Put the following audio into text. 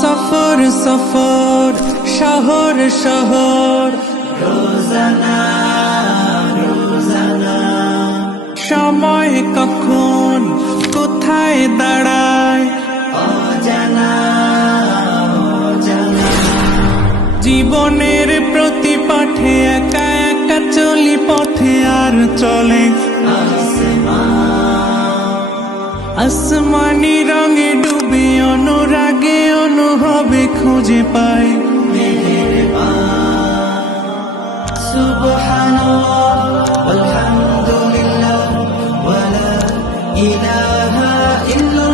সফর সফর, শহর শহর। সময় কখন, কোথায় দাঁড়ায়? জীবনের প্রতি পাঠে একা একা চলি পথে আর চলে। আসমানি রঙে ডুবে অনুরাগে অনুভবে খুঁজে পাই। সুবহানাল্লাহ আলহামদুলিল্লাহ ওয়ালা ইলাহা ইল্লাল্লাহ।